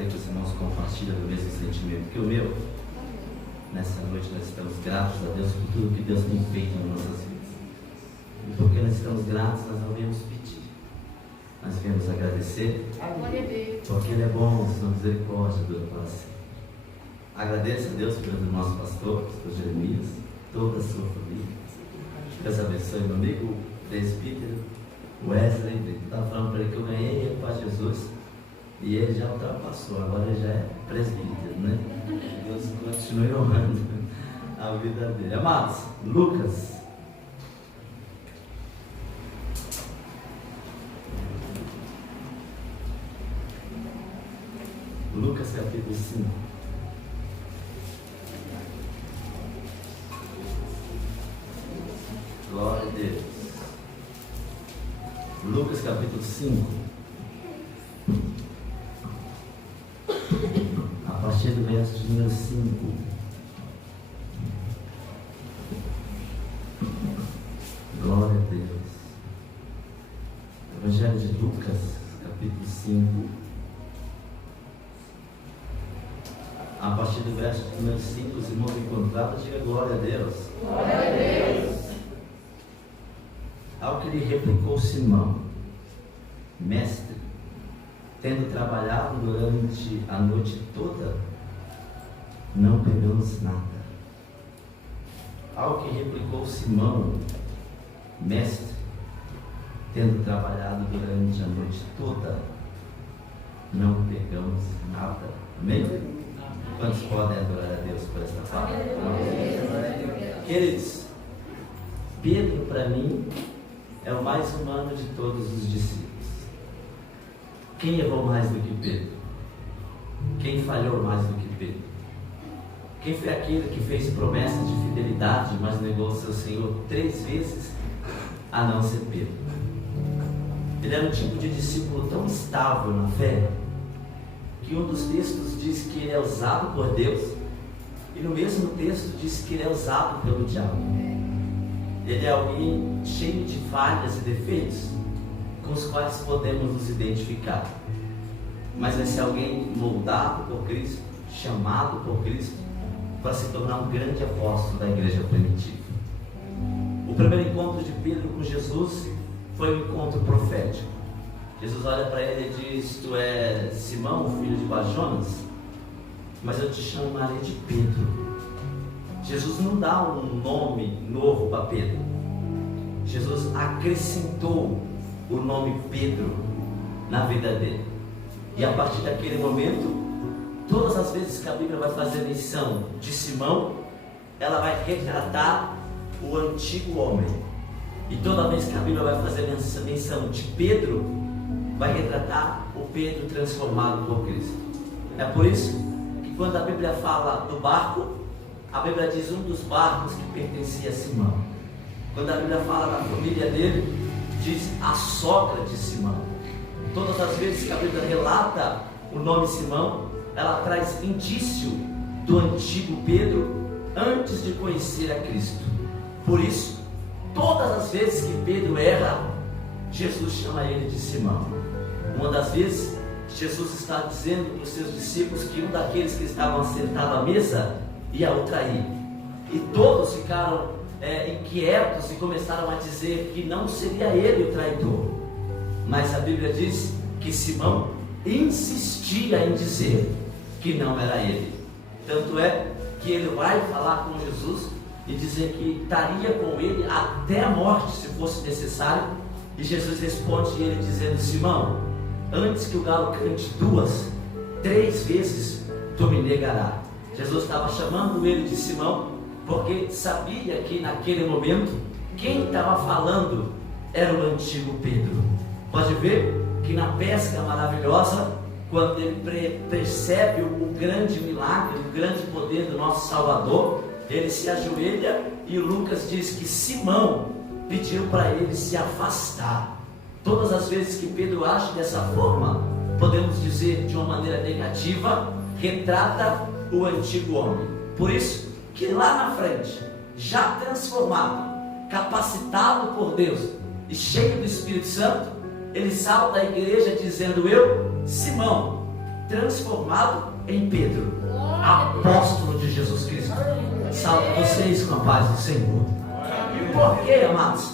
creio que os irmãos compartilham do mesmo sentimento que o meu. Nessa noite nós estamos gratos a Deus por tudo que Deus tem feito nas nossas vidas. E porque nós estamos gratos, nós não viemos pedir. Nós viemos agradecer, porque Ele é bom, sua misericórdia dura para sempre. Agradeço a Deus pelo nosso pastor, pastor Jeremias, toda a sua família. Deus abençoe meu amigo presbítero Wesley. Eu estava falando para ele que eu ganhei ele para Jesus e ele já ultrapassou, agora ele já é presbítero, né? Deus continue honrando a vida dele. Amados, Lucas capítulo 5. Glória a Deus. Lucas capítulo 5. A partir do verso de número 5. Glória a Deus. Evangelho de Lucas capítulo 5. A partir do verso de número 5, os irmãos encontrados, diga glória a Deus. Glória a Deus. Ao que lhe replicou Simão: Mestre, tendo trabalhado durante a noite toda, não pegamos nada. Ao que replicou Simão: Mestre, tendo trabalhado durante a noite toda, não pegamos nada. Amém? Quantos podem adorar a Deus por esta palavra? Queridos, Pedro para mim é o mais humano de todos os discípulos. Quem errou mais do que Pedro? Quem falhou mais do que Pedro? Quem foi aquele que fez promessa de fidelidade, mas negou seu Senhor 3 vezes, a não ser Pedro? Ele era um tipo de discípulo tão estável na fé, que um dos textos diz que ele é usado por Deus, e no mesmo texto diz que ele é usado pelo diabo. Ele é alguém cheio de falhas e defeitos, com os quais podemos nos identificar. Mas vai ser alguém moldado por Cristo, chamado por Cristo, para se tornar um grande apóstolo da igreja primitiva. O primeiro encontro de Pedro com Jesus foi um encontro profético. Jesus olha para ele e diz: Tu és Simão, filho de Bajonas, mas eu te chamarei de Pedro. Jesus não dá um nome novo para Pedro. Jesus acrescentou o nome Pedro na vida dele. E a partir daquele momento, todas as vezes que a Bíblia vai fazer menção de Simão, ela vai retratar o antigo homem. E toda vez que a Bíblia vai fazer menção de Pedro, vai retratar o Pedro transformado por Cristo. É por isso que quando a Bíblia fala do barco, a Bíblia diz um dos barcos que pertencia a Simão. Quando a Bíblia fala da família dele, diz a sogra de Simão. Todas as vezes que a Bíblia relata o nome Simão, ela traz indício do antigo Pedro antes de conhecer a Cristo. Por isso, todas as vezes que Pedro erra, Jesus chama ele de Simão. Uma das vezes, Jesus está dizendo para os seus discípulos que um daqueles que estavam sentados à mesa ia o trair. E todos ficaram inquietos e começaram a dizer que não seria ele o traidor. Mas a Bíblia diz que Simão insistia em dizer que não era ele. Tanto é que ele vai falar com Jesus e dizer que estaria com ele até a morte, se fosse necessário. E Jesus responde ele dizendo: Simão, antes que o galo cante 3 vezes tu me negará. Jesus estava chamando ele de Simão, porque sabia que naquele momento quem estava falando era o antigo Pedro. Pode ver que na pesca maravilhosa, quando ele percebe o grande milagre, o grande poder do nosso Salvador, ele se ajoelha e Lucas diz que Simão pediu para ele se afastar. Todas as vezes que Pedro age dessa forma, podemos dizer de uma maneira negativa, retrata o antigo homem. Por isso que lá na frente, já transformado, capacitado por Deus e cheio do Espírito Santo, ele salta da igreja dizendo: eu, Simão, transformado em Pedro, apóstolo de Jesus Cristo. Salve vocês com a paz do Senhor. E por que, amados?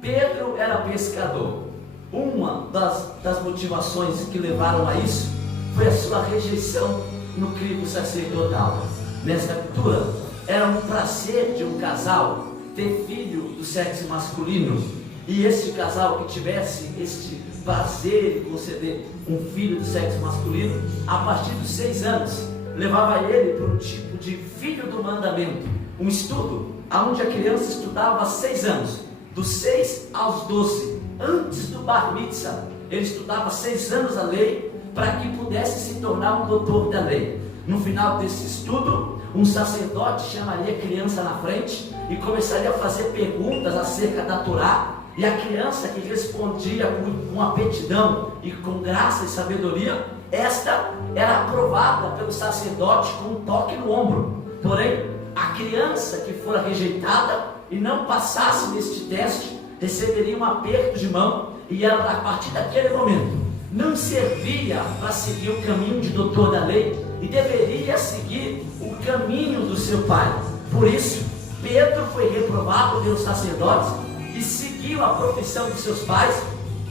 Pedro era pescador. Uma das motivações que levaram a isso foi a sua rejeição no crivo sacerdotal. Nessa cultura, era um prazer de um casal ter filho do sexo masculino, e este casal que tivesse este prazer de conceder um filho do sexo masculino, a partir dos 6 anos, levava ele para um tipo de filho do mandamento, um estudo onde a criança estudava 6 anos, dos 6 aos 12, antes do Bar Mitzvah. Ele estudava 6 anos a lei, para que pudesse se tornar um doutor da lei. No final desse estudo, um sacerdote chamaria a criança na frente e começaria a fazer perguntas acerca da Torá, e a criança que respondia com aptidão e com graça e sabedoria, esta era aprovada pelo sacerdote com um toque no ombro. Porém, a criança que fora rejeitada e não passasse neste teste, receberia um aperto de mão, e ela, a partir daquele momento, não servia para seguir o caminho de doutor da lei e deveria seguir o caminho do seu pai. Por isso, Pedro foi reprovado pelos sacerdotes e seguiu a profissão de seus pais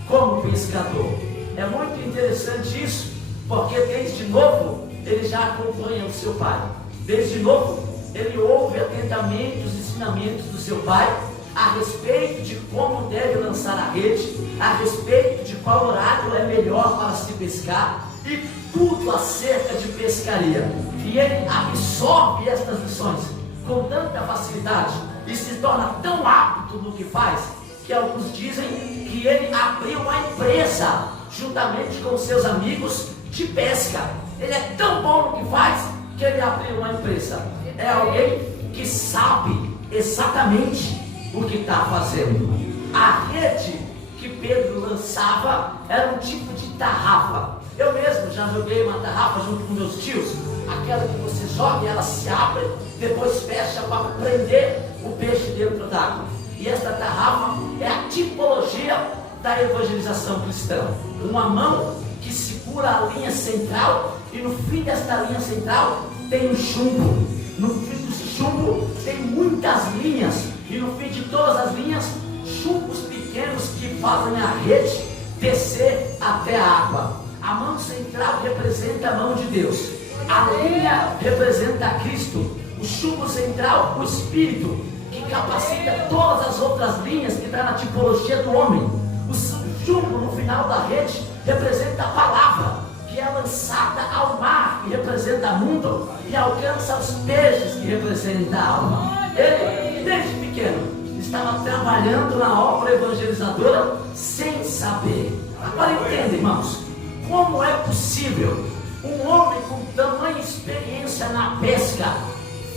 como pescador. É muito interessante isso, porque desde novo ele já acompanha o seu pai. Desde novo ele ouve atentamente os ensinamentos do seu pai a respeito de como deve lançar a rede, a respeito de qual horário é melhor para se pescar, e tudo acerca de pescaria. E ele absorve estas lições com tanta facilidade e se torna tão apto no que faz, que alguns dizem que ele abriu uma empresa juntamente com seus amigos de pesca. Ele é tão bom no que faz que ele abriu uma empresa. É alguém que sabe exatamente o que está fazendo. A rede que Pedro lançava era um tipo de tarrafa. Eu mesmo já joguei uma tarrafa junto com meus tios, aquela que você joga e ela se abre, depois fecha para prender o peixe dentro d'água. E esta tarrafa é a tipologia da evangelização cristã. Uma mão que segura a linha central, e no fim desta linha central tem um chumbo. No fim do chumbo tem muitas linhas, e no fim de todas as linhas, chumbos pequenos que fazem a rede descer até a água. A mão central representa a mão de Deus, a linha representa Cristo, o chumbo central, o Espírito, que capacita todas as outras linhas que está na tipologia do homem. O chumbo no final da rede representa a palavra, que é lançada ao mar, que representa o mundo, e alcança os peixes, que representa a alma. Ele, desde pequeno, estava trabalhando na obra evangelizadora sem saber. Agora entenda, irmãos, como é possível um homem com tamanha experiência na pesca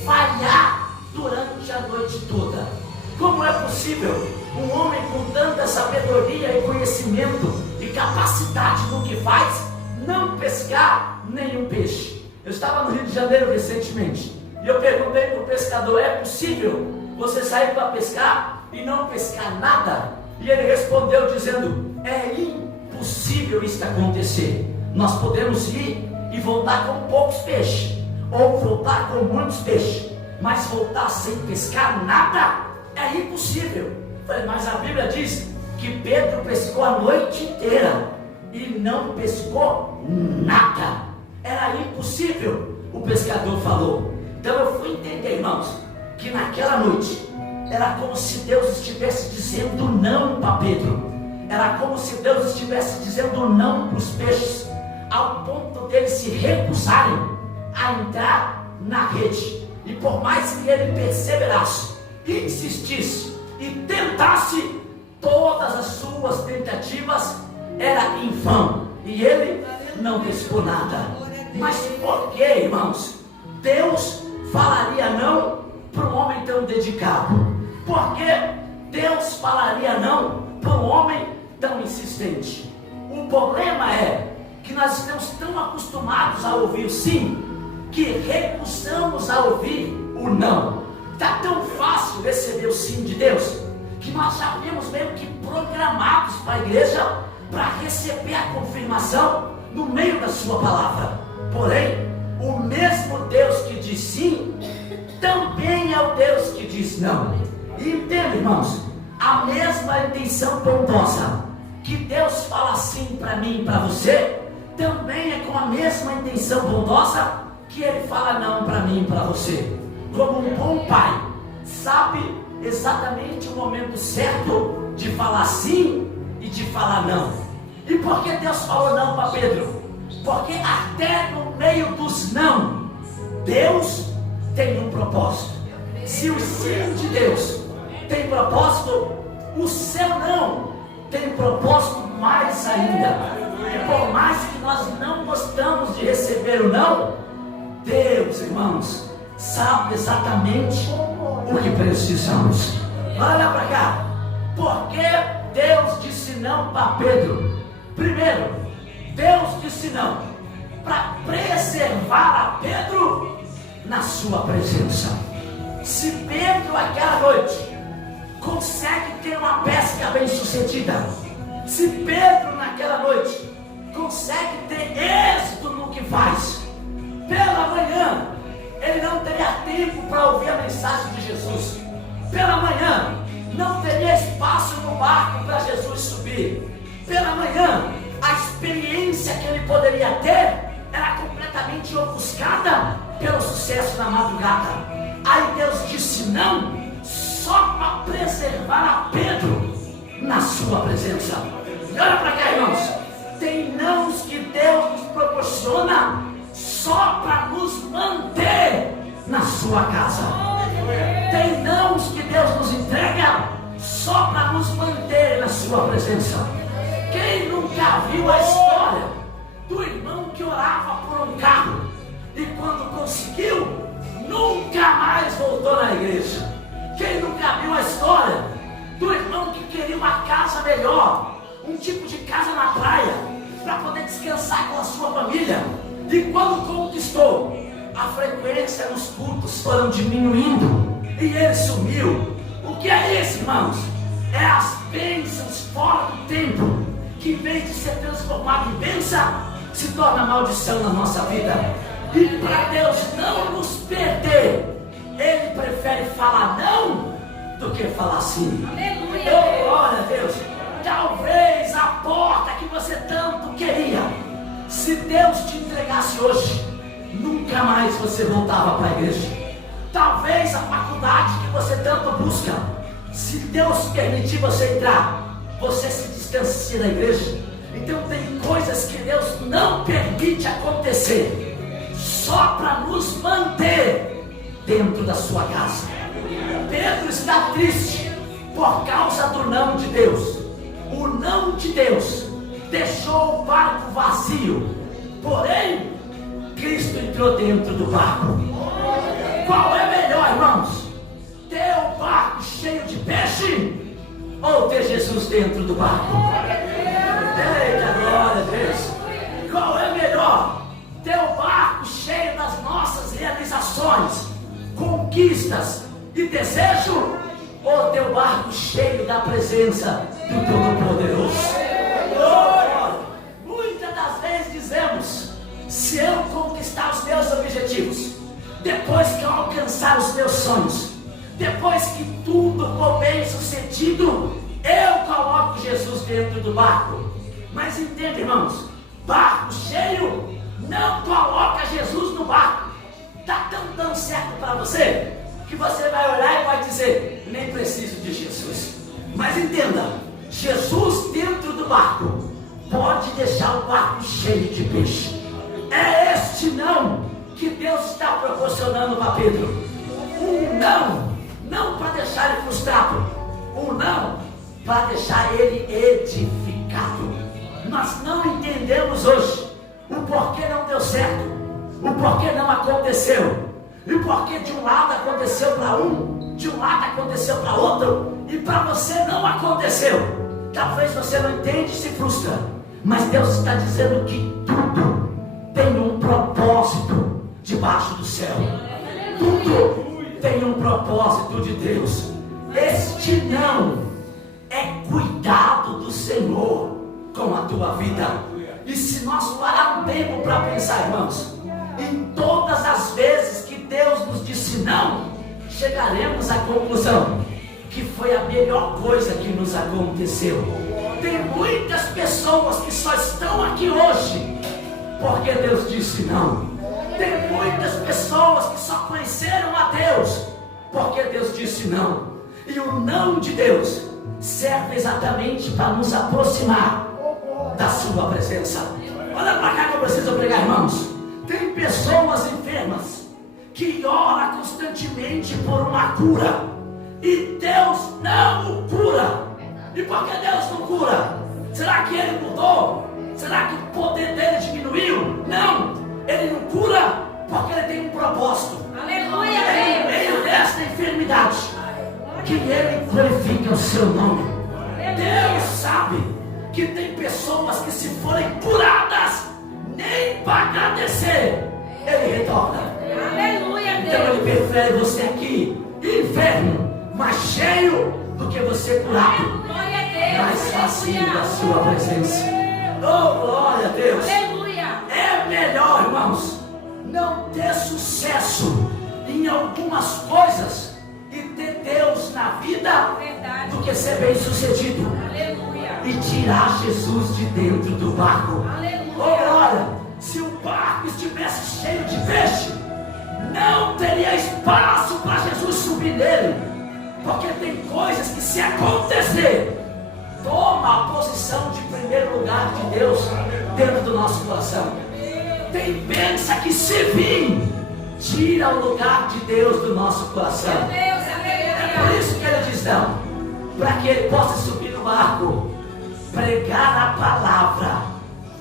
falhar durante a noite toda? Como é possível um homem com tanta sabedoria e conhecimento e capacidade no que faz não pescar nenhum peixe? Eu estava no Rio de Janeiro recentemente e eu perguntei para o pescador: é possível você sair para pescar e não pescar nada? E ele respondeu dizendo: é impossível isso acontecer. Nós podemos ir e voltar com poucos peixes, ou voltar com muitos peixes, mas voltar sem pescar nada é impossível. Falei: mas a Bíblia diz que Pedro pescou a noite inteira e não pescou nada. Era impossível, o pescador falou. Então eu fui entender, irmãos, que naquela noite era como se Deus estivesse dizendo não para Pedro. Era como se Deus estivesse dizendo não para os peixes, ao ponto deles se recusarem a entrar na rede. E por mais que ele perseverasse, insistisse e tentasse, todas as suas tentativas eram em vão, e ele não pescou nada. Mas por que, irmãos, Deus falaria não para um homem tão dedicado? Por que Deus falaria não para um homem tão insistente? O problema é que nós estamos tão acostumados a ouvir o sim, que recusamos a ouvir o não. Está tão fácil receber o sim de Deus, que nós já vimos meio que programados para a igreja para receber a confirmação no meio da sua palavra. Porém, o mesmo Deus que diz sim, também é o Deus que diz não. E entenda, irmãos, a mesma intenção bondosa que Deus fala sim para mim e para você, também é com a mesma intenção bondosa que Ele fala não para mim e para você. Como um bom pai sabe exatamente o momento certo de falar sim e de falar não. E por que Deus falou não para Pedro? Porque até no meio dos não, Deus tem um propósito. Se o sim de Deus tem propósito, o seu não tem propósito mais ainda. E por mais que nós não gostamos de receber o não, Deus, irmãos, sabe exatamente o que precisamos. Olha para cá. Por que Deus disse não para Pedro? Primeiro, Deus disse não para preservar a Pedro na sua presença. Se Pedro aquela noite consegue ter uma pesca bem sucedida, se Pedro naquela noite consegue ter êxito no que faz, pela manhã ele não teria tempo para ouvir a mensagem de Jesus. Pela manhã não teria espaço no barco para Jesus subir. Pela manhã a experiência que ele poderia ter era completamente ofuscada pelo sucesso da madrugada. Aí Deus disse não, só para preservar a Pedro na sua presença. E olha para cá, irmãos, tem nãos que Deus nos proporciona só para nos manter na sua casa. Tem nãos que Deus nos entrega só para nos manter na sua presença. Quem nunca viu a história do irmão que orava por um carro e quando conseguiu, nunca mais voltou na igreja? Quem nunca viu a história do irmão que queria uma casa melhor, um tipo de casa na praia, para poder descansar com a sua família, e quando conquistou, a frequência nos cultos foram diminuindo e ele sumiu? O que é isso, irmãos? É as bênçãos fora do tempo, que em vez de ser transformado em bênção, se torna maldição na nossa vida. E para Deus não nos perder, Ele prefere falar não do que falar sim. Oh, glória a Deus. Talvez a porta que você tanto queria, se Deus te entregasse hoje, nunca mais você voltava para a igreja. Talvez a faculdade que você tanto busca, se Deus permitir você entrar, você se distancia da igreja. Então tem coisas que Deus não permite acontecer, só para nos manter dentro da sua casa. Pedro está triste por causa do não de Deus. O não de Deus deixou o barco vazio, porém Cristo entrou dentro do barco. Qual é melhor, irmãos? Ter o barco cheio de peixe ou ter Jesus dentro do barco? Eita, glória a Deus! Qual é melhor? Ter o barco cheio das nossas realizações, conquistas e desejo, ou ter o barco cheio da presença do Todo-Poderoso? Oh, muitas das vezes dizemos: se eu conquistar os meus objetivos, depois que eu alcançar os meus sonhos, depois que tudo for bem sucedido, eu coloco Jesus dentro do barco. Mas entenda, irmãos, barco cheio não coloca Jesus no barco. Está tão certo para você, que você vai olhar e vai dizer: nem preciso de Jesus. Mas entenda, Jesus dentro do barco pode deixar o barco cheio de peixe. É este não que Deus está proporcionando para Pedro. Um não para deixar ele frustrado, um não para deixar ele edificado. Nós não entendemos hoje o porquê não deu certo, o porquê não aconteceu, e o porquê de um lado aconteceu para um, de um lado aconteceu para outro, e para você não aconteceu. Talvez você não entende e se frustra, mas Deus está dizendo que tudo tem um propósito debaixo do céu. Tudo tem um propósito de Deus. Este não é cuidado do Senhor com a tua vida. E se nós parar um tempo para pensar, irmãos, em todas as vezes que Deus nos disse não, chegaremos à conclusão que foi a melhor coisa que nos aconteceu. Tem muitas pessoas que só estão aqui hoje porque Deus disse não. Tem muitas pessoas que só conheceram a Deus porque Deus disse não. E o não de Deus serve exatamente para nos aproximar da sua presença. Olha para cá que eu preciso pregar, irmãos. Tem pessoas enfermas que oram constantemente por uma cura, e Deus não o cura. E por que Deus não cura? Será que ele mudou? Será que o poder dele diminuiu? Não, ele não cura porque ele tem um propósito. Aleluia! É no meio desta enfermidade que ele glorifica o seu nome. Deus sabe que tem pessoas que, se forem curadas, nem para agradecer, ele retorna. Aleluia, Então Deus! ele prefere você aqui, enfermo, mas cheio, do que você curado, Glória a Deus! mais facinho da sua presença. Oh, glória a Deus! Aleluia! É melhor, irmãos, não ter sucesso em algumas coisas e ter Deus na vida Verdade. do que ser bem sucedido Aleluia! e tirar Jesus de dentro do barco. Aleluia. Oh, glória! Se o barco estivesse cheio de peixe, não teria espaço para Jesus subir nele, porque tem coisas que, se acontecer, toma a posição de primeiro lugar de Deus dentro do nosso coração. Tem pensa que, se vir, tira o lugar de Deus do nosso coração. Deus, É por aleluia! isso que ele diz não, para que ele possa subir no barco, pregar a palavra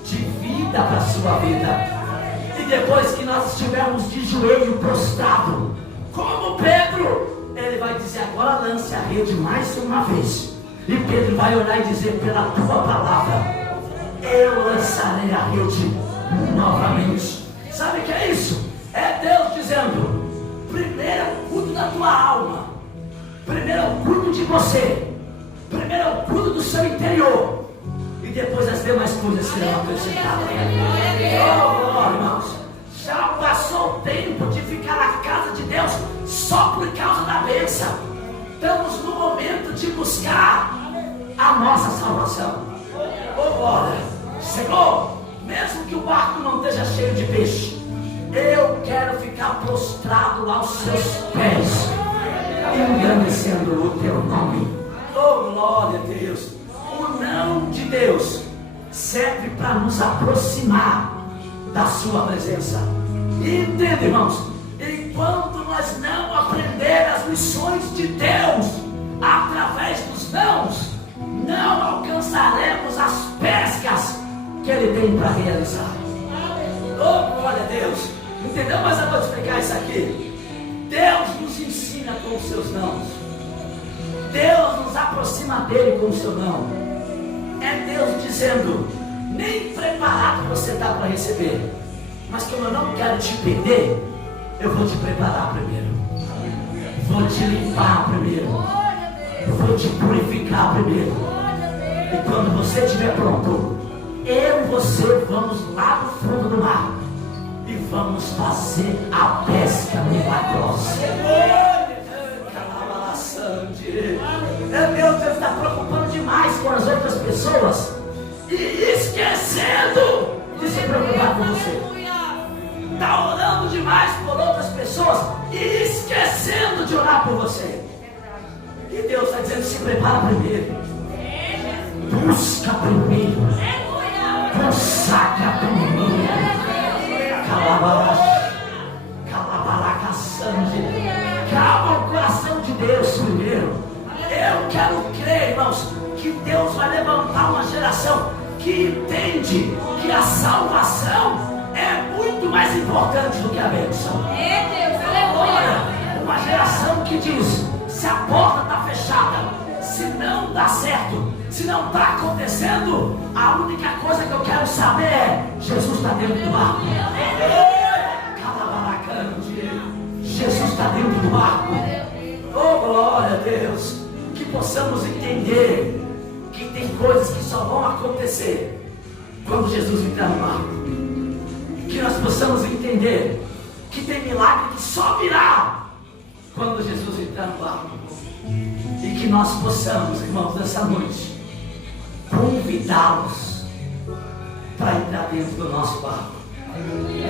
de vida para a sua vida. E depois que nós estivermos de joelho prostrado, como Pedro, ele vai dizer: agora lance a rede mais uma vez. E Pedro vai olhar e dizer: pela tua palavra, eu lançarei a rede novamente. Sabe o que é isso? É Deus dizendo: primeiro eu cuido da tua alma, primeiro eu cuido de você, primeiro eu cuido do seu interior, e depois as demais coisas serão acrescentadas. Oh, glória, irmãos. Já passou o tempo de ficar na casa de Deus só por causa da bênção. Estamos no momento de buscar a nossa salvação. Oh, glória. Senhor, mesmo que o barco não esteja cheio de peixe, eu quero ficar prostrado aos seus pés, engrandecendo o teu nome. Oh, glória a Deus. O não de Deus serve para nos aproximar da sua presença. E entenda, irmãos, enquanto nós não aprender as lições de Deus através dos nãos, não alcançaremos as pescas que ele tem para realizar. Oh, glória a Deus. Entendeu? Mas eu vou te explicar isso aqui. Deus nos ensina com os seus nãos. Deus nos aproxima dele com o seu não. É Deus dizendo: nem preparado você está para receber, mas como eu não quero te perder, eu vou te preparar primeiro, vou te limpar primeiro, vou te purificar primeiro. E quando você estiver pronto, eu e você vamos lá no fundo do mar e vamos fazer a pesca milagrosa. Meu Deus, está preocupando demais com as outras pessoas e esquecendo de se preocupar com você. Está orando demais por outras pessoas e esquecendo de orar por você. E Deus está dizendo: se prepara primeiro, busca primeiro, consagra primeiro. Calabaracaçande, calma o coração de Deus primeiro. Eu quero crer, irmãos, que Deus vai levantar uma geração que entende que a salvação é muito mais importante do que a bênção. É Deus, aleluia! Uma geração que diz: se a porta está fechada, se não dá certo, se não está acontecendo, a única coisa que eu quero saber é: Jesus está dentro do barco. Jesus está dentro do barco. Oh, glória a Deus. Que possamos entender que tem coisas que só vão acontecer quando Jesus entrar no barco. Que nós possamos entender que tem milagre que só virá quando Jesus entrar no barco. E que nós possamos, irmãos, nessa noite, convidá-los para entrar dentro do nosso barco.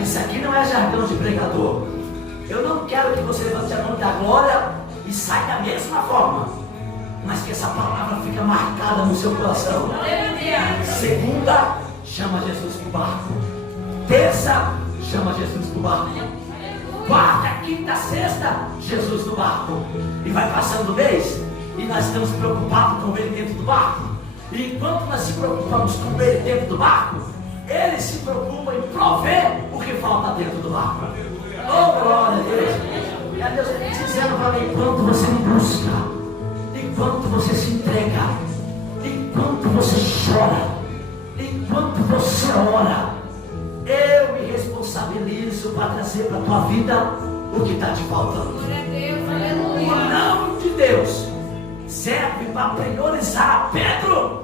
Isso aqui não é jargão de pregador. Eu não quero que você levante a mão da glória e saia da mesma forma, mas que essa palavra fique marcada no seu coração. Segunda, chama Jesus para o barco. Terça, chama Jesus para o barco. Quarta, quinta, sexta, Jesus no barco. E vai passando o mês e nós estamos preocupados com ele dentro do barco. E enquanto nós se preocupamos com ele dentro do barco, ele se preocupa em prover o que falta dentro do barco. Oh, glória a Deus. E a Deus dizendo para mim, enquanto você me busca, enquanto você se entrega, enquanto você chora, enquanto você ora, eu me responsabilizo para trazer para a tua vida o que está te faltando. O não de Deus serve para priorizar Pedro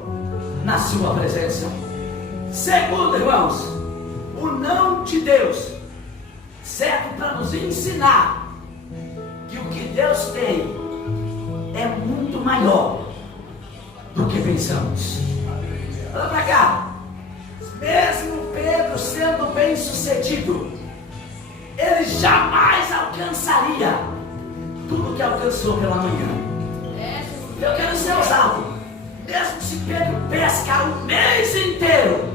na sua presença. Segundo, irmãos, o não de Deus serve para nos ensinar que o que Deus tem é muito maior do que pensamos. Olha para cá. Mesmo Pedro sendo bem sucedido, ele jamais alcançaria tudo que alcançou pela manhã. Eu quero ser ousado. Mesmo se Pedro pescar o mês inteiro,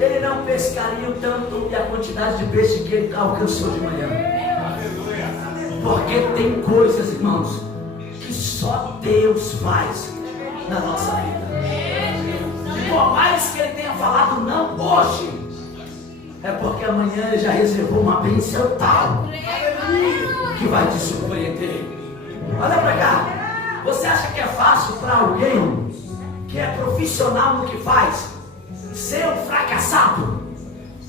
ele não pescaria o tanto e a quantidade de peixe que ele alcançou de manhã. Porque tem coisas, irmãos, que só Deus faz na nossa vida. E por mais que ele tenha falado não hoje, é porque amanhã ele já reservou uma bênção tal que vai te surpreender. Olha para cá. Você acha que é fácil para alguém que é profissional no que faz ser um fracassado?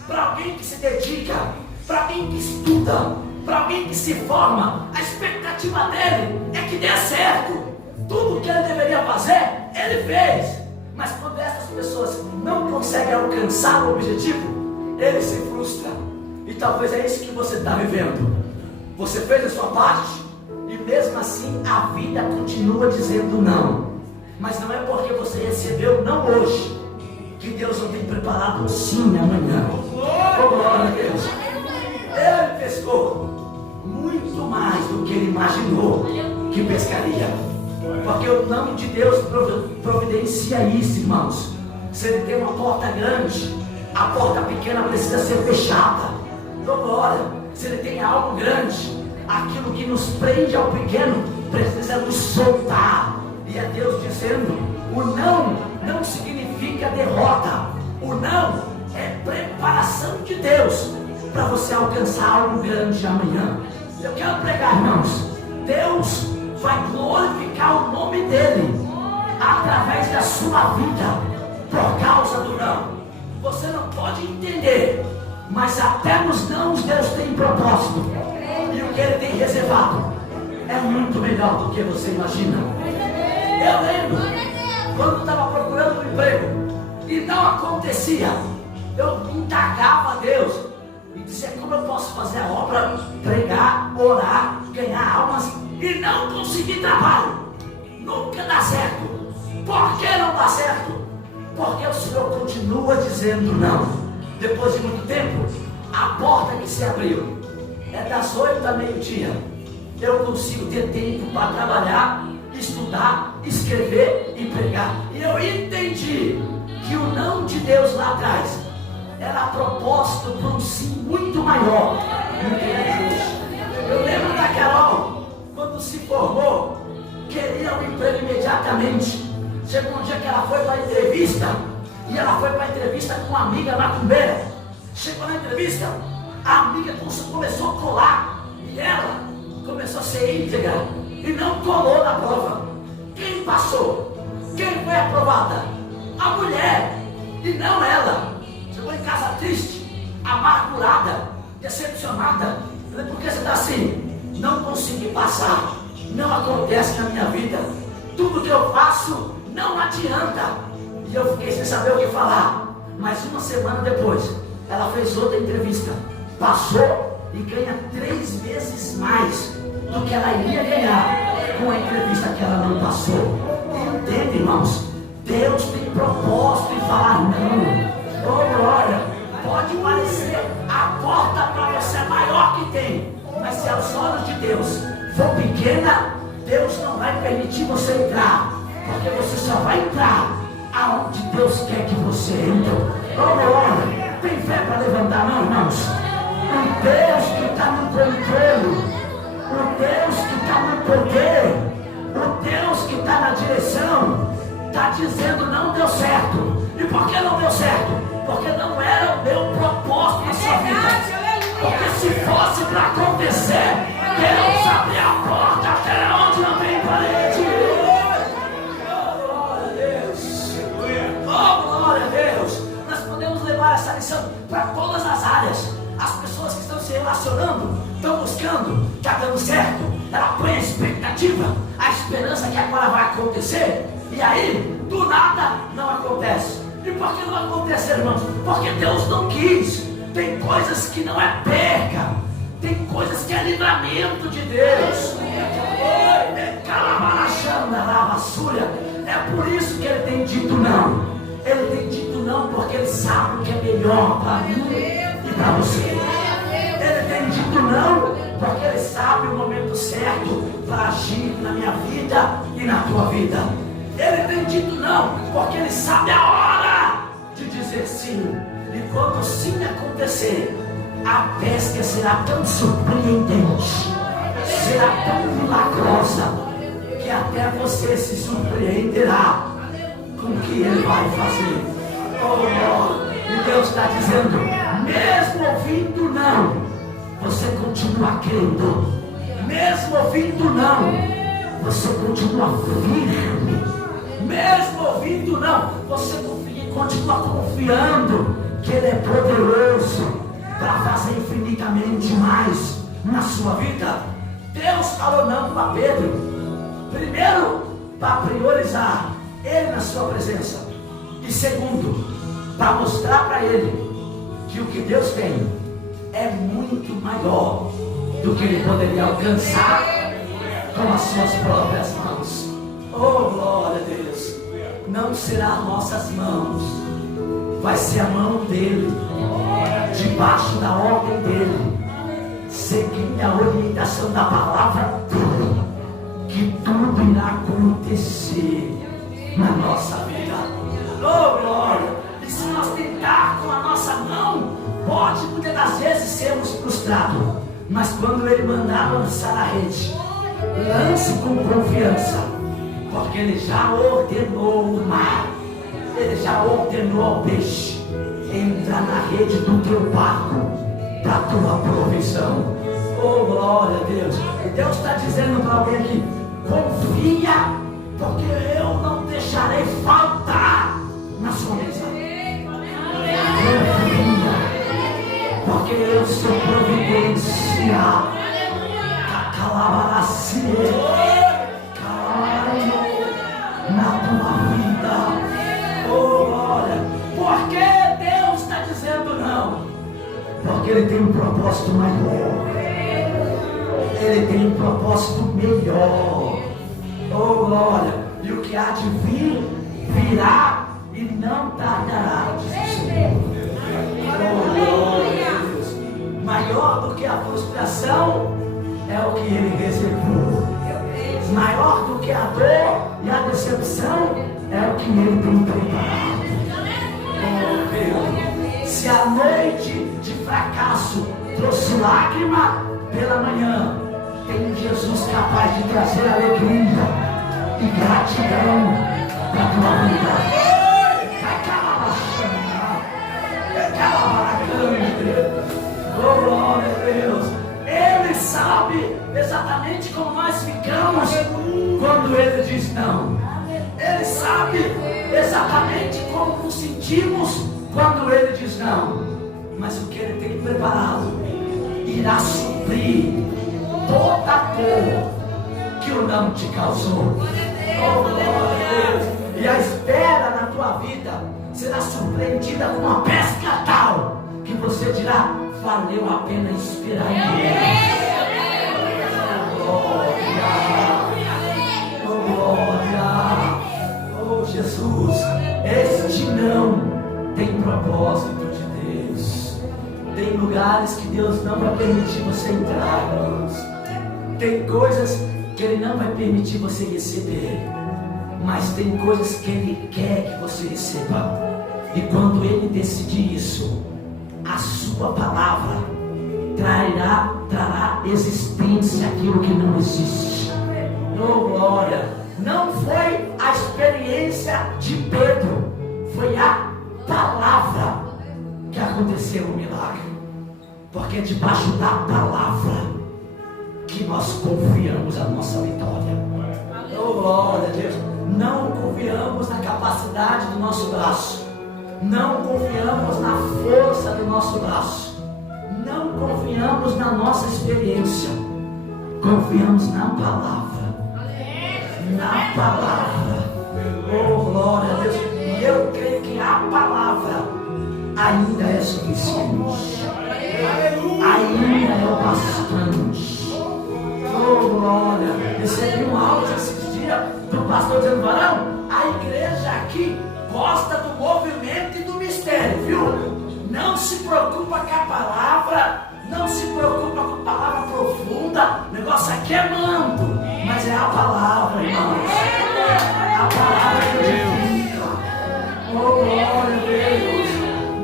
Para alguém que se dedica, para alguém que estuda, para alguém que se forma, a expectativa dele é que dê certo. Tudo que ele deveria fazer, ele fez. Mas quando essas pessoas não conseguem alcançar o objetivo, ele se frustra. E talvez é isso que você está vivendo. Você fez a sua parte e mesmo assim a vida continua dizendo não. Mas não é porque você recebeu não hoje que Deus não tem preparado um sim amanhã. Oh, glória a Deus. Ele pescou muito mais do que ele imaginou que pescaria. Porque o nome de Deus providencia isso, irmãos. Se ele tem uma porta grande, a porta pequena precisa ser fechada. Oh, glória. Se ele tem algo grande, aquilo que nos prende ao pequeno precisa nos soltar. E é Deus dizendo: o não significa derrota. O não é preparação de Deus para você alcançar algo grande amanhã. Eu quero pregar, irmãos, Deus vai glorificar o nome dele através da sua vida por causa do não. Você não pode entender, mas até nos nãos Deus tem propósito. E o que ele tem reservado é muito melhor do que você imagina. Eu lembro quando estava procurando um emprego e não acontecia, eu indagava a Deus e dizia: como eu posso fazer a obra, pregar, orar, ganhar almas e não conseguir trabalho? Nunca dá certo. Por que não dá certo? Porque o Senhor continua dizendo não. Depois de muito tempo, a porta que se abriu é das 8 a meio-dia. Eu consigo ter tempo para trabalhar, estudar, escrever e pregar. E eu entendi que o não de Deus lá atrás era propósito para um sim muito maior do que é hoje. Eu lembro da Carol, quando se formou, queria um emprego imediatamente. Chegou um dia que ela foi para a entrevista, e ela foi para a entrevista com uma amiga macumbeira. Chegou na entrevista, a amiga começou a colar, e ela começou a ser íntegra, e não colou na prova. Quem passou? Quem foi aprovada? A mulher, e não ela. Chegou em casa triste, amargurada, decepcionada. Falei: por que você está assim? Não consegui passar, não acontece na minha vida, tudo que eu faço não adianta. E eu fiquei sem saber o que falar. Mas uma semana depois, ela fez outra entrevista, passou e ganha 3 vezes mais do que ela iria ganhar com a entrevista que ela não passou. Entende, irmãos? Deus tem propósito em falar não. Oh glória, pode parecer a porta para você maior que tem, mas se aos olhos de Deus for pequena, Deus não vai permitir você entrar, porque você só vai entrar aonde Deus quer que você entre. Oh glória, tem fé para levantar, não, irmãos? O Deus que está no controle, o Deus que está no poder, o Deus que está na direção, está dizendo não deu certo. E por que não deu certo? Porque não era o meu propósito na sua vida. Porque se fosse para acontecer, Deus abria a porta até onde não tem parede. Oh glória a Deus, oh glória a Deus. Nós podemos levar essa lição para todas as áreas. As pessoas que estão se relacionando, estão buscando, está dando certo, ela põe a expectativa, a esperança que agora vai acontecer, e aí, do nada, não acontece. E por que não acontece, irmãos? Porque Deus não quis. Tem coisas que não é perca, tem coisas que é livramento de Deus. É por isso que ele tem dito não. Ele tem dito não porque ele sabe o que é melhor para mim e para você. Ele tem dito não porque ele sabe o momento certo para agir na minha vida e na tua vida. Ele tem dito não porque ele sabe a hora de dizer sim. E quando o sim acontecer, a pesca será tão surpreendente, será tão milagrosa, que até você se surpreenderá com o que ele vai fazer. Oh, e Deus está dizendo, mesmo ouvindo não, você continua crendo. Mesmo ouvindo não, você continua firme. Mesmo ouvindo não, você continua confiando que ele é poderoso para fazer infinitamente mais na sua vida. Deus falou não para Pedro, primeiro para priorizar ele na sua presença, e segundo para mostrar para ele que o que Deus tem é muito maior do que ele poderia alcançar com as suas próprias mãos. Oh glória a Deus, não será nossas mãos, vai ser a mão dele, debaixo da ordem dele, seguindo a orientação da palavra dele, que tudo irá acontecer na nossa vida. Oh glória! E se nós tentar com a nossa mão, pode muitas das vezes sermos frustrados, mas quando ele mandar lançar a rede, lance com confiança, porque ele já ordenou o mar. Ele já ordenou ao peixe entrar na rede do teu barco para a tua provisão. Oh glória a Deus. E Deus está dizendo para alguém aqui, confia, porque eu não deixarei faltar na sua mesa. Confia, porque eu sou providência. Calabaracia, na tua vida. Oh glória, por que Deus está dizendo não? Porque ele tem um propósito maior, ele tem um propósito melhor. Oh glória, e o que há de vir, virá e não tardará, diz o Senhor. Oh glória a Deus, maior do que a frustração é o que ele reservou, maior do que a dor e a decepção é o que ele tem preparado. Oh Deus, se a noite de fracasso trouxe lágrima pela manhã, tem Jesus capaz de trazer alegria e gratidão para a tua vida. Oh glória a Deus, ele sabe exatamente como nós ficamos quando ele diz não. Ele sabe exatamente como nos sentimos quando ele diz não. Mas o que ele tem preparado irá suprir toda a dor que o não te causou. Oh glória a Deus. E a espera na tua vida será surpreendida com uma pesca tal que você dirá: valeu a pena esperar em Deus. Glória! Oh Jesus, este não tem propósito de Deus. Tem lugares que Deus não vai permitir você entrar, irmãos. Tem coisas que Ele não vai permitir você receber, mas tem coisas que Ele quer que você receba. E quando Ele decidir isso, a sua palavra trará existência àquilo que não existe. Oh glória! Não foi a experiência de Pedro, foi a palavra que aconteceu o milagre. Porque é debaixo da palavra que nós confiamos a nossa vitória. Oh glória a Deus! Não confiamos na capacidade do nosso braço, não confiamos na força do nosso braço, não confiamos na nossa experiência, confiamos na palavra. Na palavra. Oh glória a Deus! E eu creio que a palavra ainda é suficiente, ainda é o bastante. Oh glória! Recebi um áudio esses dias do pastor dizendo: varão, a igreja aqui gosta do movimento e do mistério, viu? Não se preocupa com a palavra, não se preocupa com a palavra profunda. O negócio aqui é mando, mas é a palavra, irmãos. A palavra que edifica. Oh glória a Deus!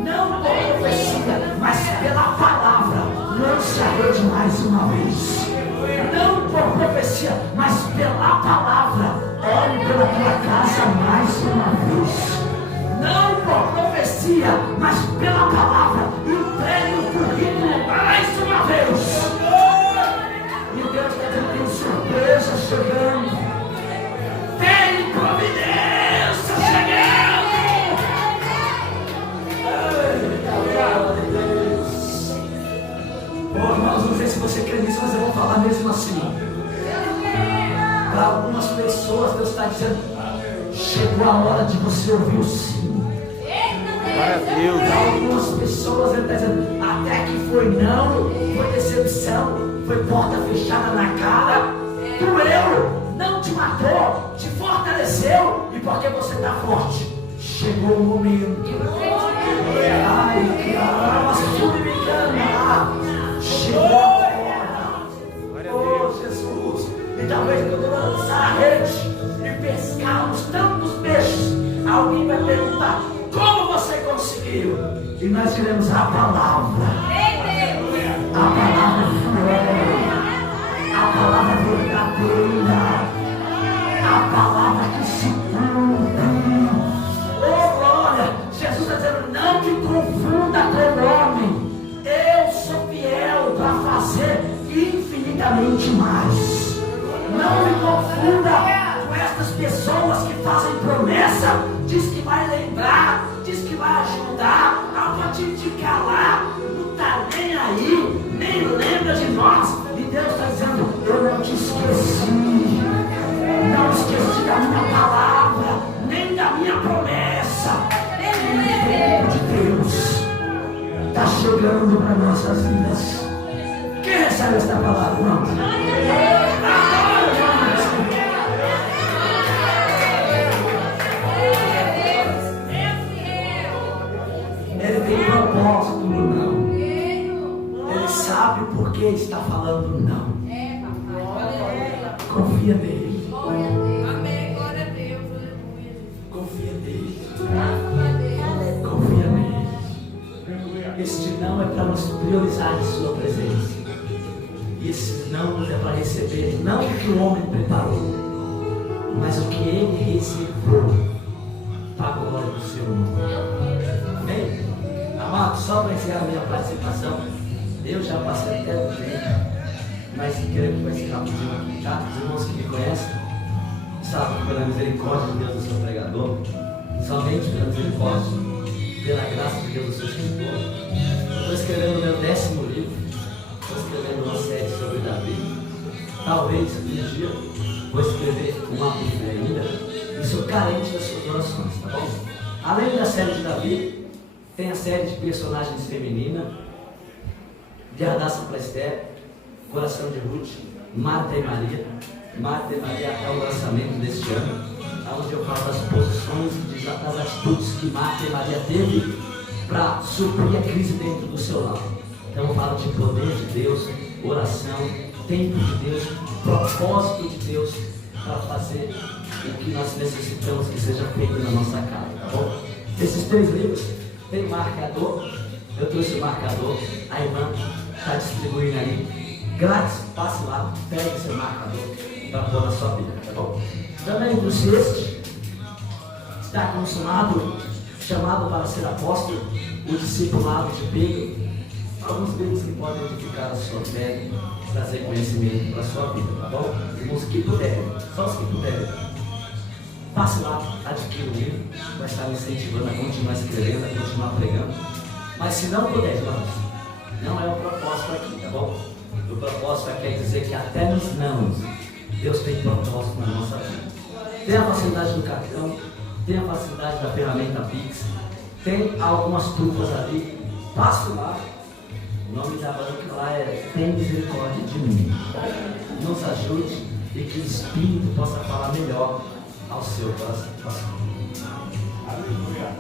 Não por profecia, mas pela palavra. Lance a rede mais uma vez. Não por profecia, mas pela palavra. Olhe pela tua casa mais uma vez. Não por profecia, mas pela palavra. Entregue o currículo mais uma vez. E Deus está dizendo: tem surpresa chegando, tem providência chegando. Glória a Deus. Oh, irmãos, não sei se você crê nisso, mas eu vou falar mesmo assim. Para algumas pessoas Deus está dizendo: chegou a hora de você ouvir o sim. Para algumas pessoas Ele está dizendo: até que foi não, foi decepção, foi porta fechada na cara, doeu, não te matou, te fortaleceu, e porque você está forte, chegou o momento. Ai, que alma submicana, chegou a hora. Oh Jesus, e talvez quando lançar a rede e pescarmos tantos peixes, alguém vai perguntar: como você conseguiu? E nós diremos: a palavra. A palavra fiel, a palavra verdadeira, a palavra que se cumpre. Oh glória! Jesus está dizendo: não te confunda com o homem. Eu sou fiel para fazer infinitamente mais. Não me confunda com estas pessoas que fazem promessa, diz que vai lembrar, diz que vai ajudar, a partir de calar, não está nem aí, nem lembra de nós. E Deus está dizendo: eu não te esqueci, não esqueci da minha palavra, nem da minha promessa. O tempo de Deus está chegando para nossas vidas. Quem recebe esta palavra, irmãos? Ele tem propósito no não. Ele sabe por que está falando não. Confia nele. Confia nele. Confia nele. Este não é para nos priorizar em sua presença. Esse não é para receber não o que o homem preparou, mas o que ele reservou para a glória do seu nome. Amém? Amado, só para encerrar a minha participação, eu já passei até o tempo, mas creio que vai ser rapidinho aqui, tá? Os irmãos que me conhecem sabem pela misericórdia de Deus eu sou pregador, somente pela misericórdia, pela graça de Deus eu sou escritor. Estou escrevendo o meu 10º livro, estou escrevendo uma série sobre Davi. Talvez um dia vou escrever uma Bíblia ainda, e sou carente das suas orações, tá bom? Além da série de Davi, tem a série de personagens femininas, de Hadassah para Esther, Coração de Ruth, Marta e Maria. Marta e Maria é o lançamento deste ano, onde eu falo das posições, das atitudes que Marta e Maria teve para suprir a crise dentro do seu lar. Então eu falo de poder de Deus, oração, tempo de Deus, propósito de Deus para fazer o que nós necessitamos que seja feito na nossa casa, tá bom? Esses 3 livros tem marcador, eu trouxe o marcador, a irmã está distribuindo aí, grátis, passe lá, pegue seu marcador para pôr na sua Bíblia, tá bom? Também trouxe este, está consumado, chamado para ser apóstolo, o discipulado de Pedro. Alguns deles que podem edificar a sua fé, trazer conhecimento para a sua vida, tá bom? Irmãos que puderem, só os que puderem, passe lá, adquira o livro, vai estar me incentivando a continuar escrevendo, a continuar pregando. Mas se não puder, irmãos, não é o propósito aqui, tá bom? O propósito aqui é dizer que até nos não, Deus tem propósito na nossa vida. Tem a facilidade do cartão, tem a facilidade da ferramenta Pix, tem algumas turmas ali, passe lá. O nome da banca lá é Tem Misericórdia de Mim. Nos ajude e que o Espírito possa falar melhor ao seu coração. Aleluia.